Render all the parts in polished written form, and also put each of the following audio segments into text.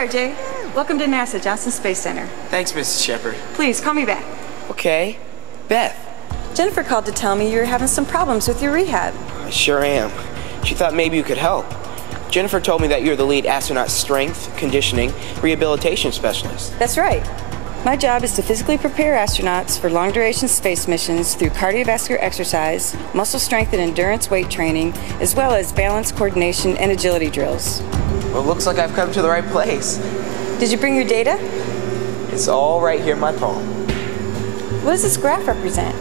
Hi, RJ. Welcome to NASA Johnson Space Center. Thanks, Mrs. Shepard. Please, call me back. Okay. Beth. Jennifer called to tell me you're having some problems with your rehab. I sure am. She thought maybe you could help. Jennifer told me that you're the lead astronaut strength, conditioning, rehabilitation specialist. That's right. My job is to physically prepare astronauts for long-duration space missions through cardiovascular exercise, muscle strength and endurance weight training, as well as balance, coordination, and agility drills. Well, looks like I've come to the right place. Did you bring your data? It's all right here in my palm. What does this graph represent?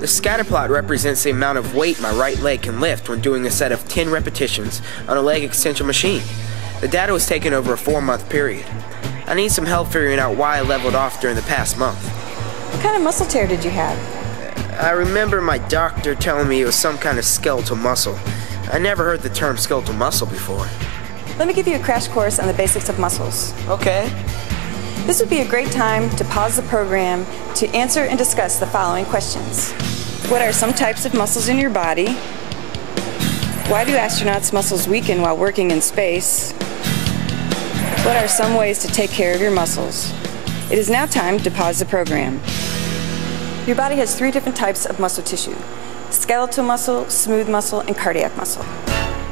The scatter plot represents the amount of weight my right leg can lift when doing a set of 10 repetitions on a leg extension machine. The data was taken over a 4-month period. I need some help figuring out why I leveled off during the past month. What kind of muscle tear did you have? I remember my doctor telling me it was some kind of skeletal muscle. I never heard the term skeletal muscle before. Let me give you a crash course on the basics of muscles. Okay. This would be a great time to pause the program to answer and discuss the following questions. What are some types of muscles in your body? Why do astronauts' muscles weaken while working in space? What are some ways to take care of your muscles? It is now time to pause the program. Your body has 3 different types of muscle tissue: skeletal muscle, smooth muscle, and cardiac muscle.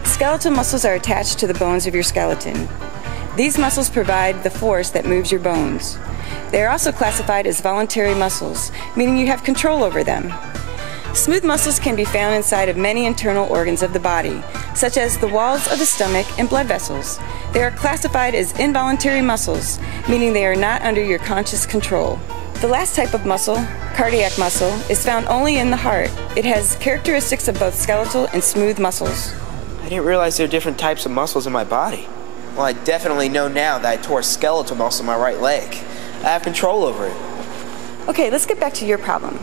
Skeletal muscles are attached to the bones of your skeleton. These muscles provide the force that moves your bones. They are also classified as voluntary muscles, meaning you have control over them. Smooth muscles can be found inside of many internal organs of the body, such as the walls of the stomach and blood vessels. They are classified as involuntary muscles, meaning they are not under your conscious control. The last type of muscle, cardiac muscle, is found only in the heart. It has characteristics of both skeletal and smooth muscles. I didn't realize there are different types of muscles in my body. Well, I definitely know now that I tore a skeletal muscle in my right leg. I have control over it. Okay, let's get back to your problem.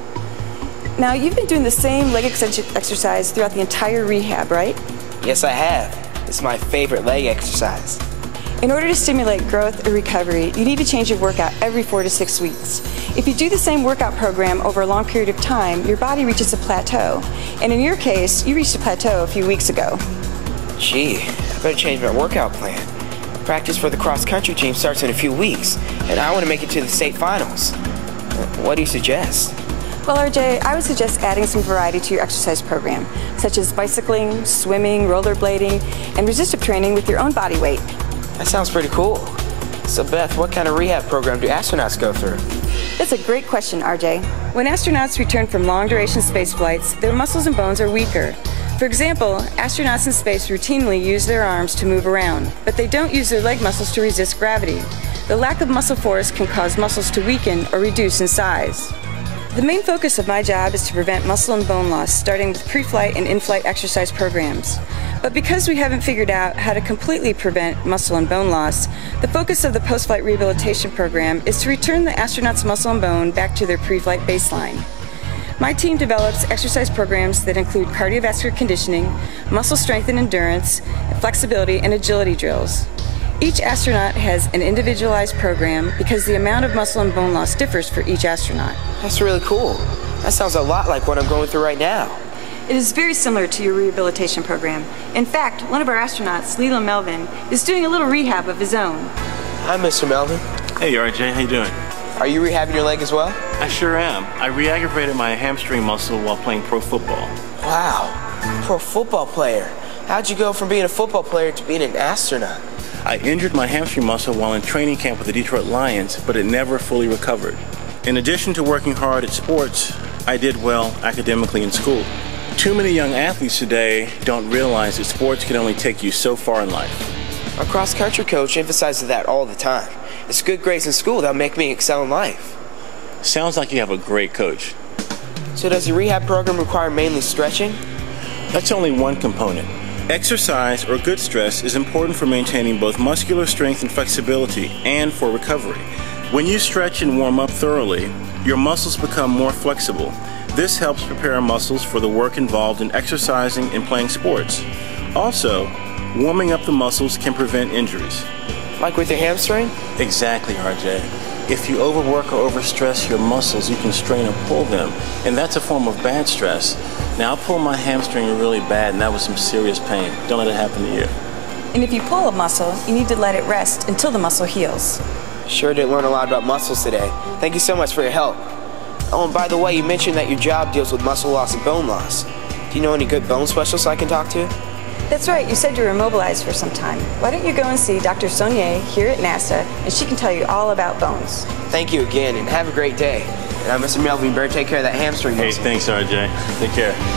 Now, you've been doing the same leg extension exercise throughout the entire rehab, right? Yes, I have. It's my favorite leg exercise. In order to stimulate growth and recovery, you need to change your workout every 4 to 6 weeks. If you do the same workout program over a long period of time, your body reaches a plateau. And in your case, you reached a plateau a few weeks ago. Gee, I better change my workout plan. Practice for the cross-country team starts in a few weeks, and I want to make it to the state finals. What do you suggest? Well, RJ, I would suggest adding some variety to your exercise program, such as bicycling, swimming, rollerblading, and resistive training with your own body weight. That sounds pretty cool. So, Beth, what kind of rehab program do astronauts go through? That's a great question, RJ. When astronauts return from long-duration space flights, their muscles and bones are weaker. For example, astronauts in space routinely use their arms to move around, but they don't use their leg muscles to resist gravity. The lack of muscle force can cause muscles to weaken or reduce in size. The main focus of my job is to prevent muscle and bone loss, starting with pre-flight and in-flight exercise programs. But because we haven't figured out how to completely prevent muscle and bone loss, the focus of the post-flight rehabilitation program is to return the astronauts' muscle and bone back to their pre-flight baseline. My team develops exercise programs that include cardiovascular conditioning, muscle strength and endurance, flexibility, and agility drills. Each astronaut has an individualized program because the amount of muscle and bone loss differs for each astronaut. That's really cool. That sounds a lot like what I'm going through right now. It is very similar to your rehabilitation program. In fact, one of our astronauts, Leland Melvin, is doing a little rehab of his own. Hi, Mr. Melvin. Hey, RJ, how you doing? Are you rehabbing your leg as well? I sure am. I re-aggravated my hamstring muscle while playing pro football. Wow, pro football player. How'd you go from being a football player to being an astronaut? I injured my hamstring muscle while in training camp with the Detroit Lions, but it never fully recovered. In addition to working hard at sports, I did well academically in school. Too many young athletes today don't realize that sports can only take you so far in life. Our cross-country coach emphasizes that all the time. It's good grades in school that'll make me excel in life. Sounds like you have a great coach. So does your rehab program require mainly stretching? That's only one component. Exercise or good stress is important for maintaining both muscular strength and flexibility and for recovery. When you stretch and warm up thoroughly, your muscles become more flexible. This helps prepare our muscles for the work involved in exercising and playing sports. Also, warming up the muscles can prevent injuries. Like with your hamstring? Exactly, RJ. If you overwork or overstress your muscles, you can strain or pull them, and that's a form of bad stress. Now, I pulled my hamstring really bad, and that was some serious pain. Don't let it happen to you. And if you pull a muscle, you need to let it rest until the muscle heals. Sure did learn a lot about muscles today. Thank you so much for your help. Oh, and by the way, you mentioned that your job deals with muscle loss and bone loss. Do you know any good bone specialists I can talk to? That's right, you said you were immobilized for some time. Why don't you go and see Dr. Saunier here at NASA, and she can tell you all about bones. Thank you again, and have a great day. And Mr. Melvin, you better take care of that hamstring muscle. Hey, thanks, RJ. Take care.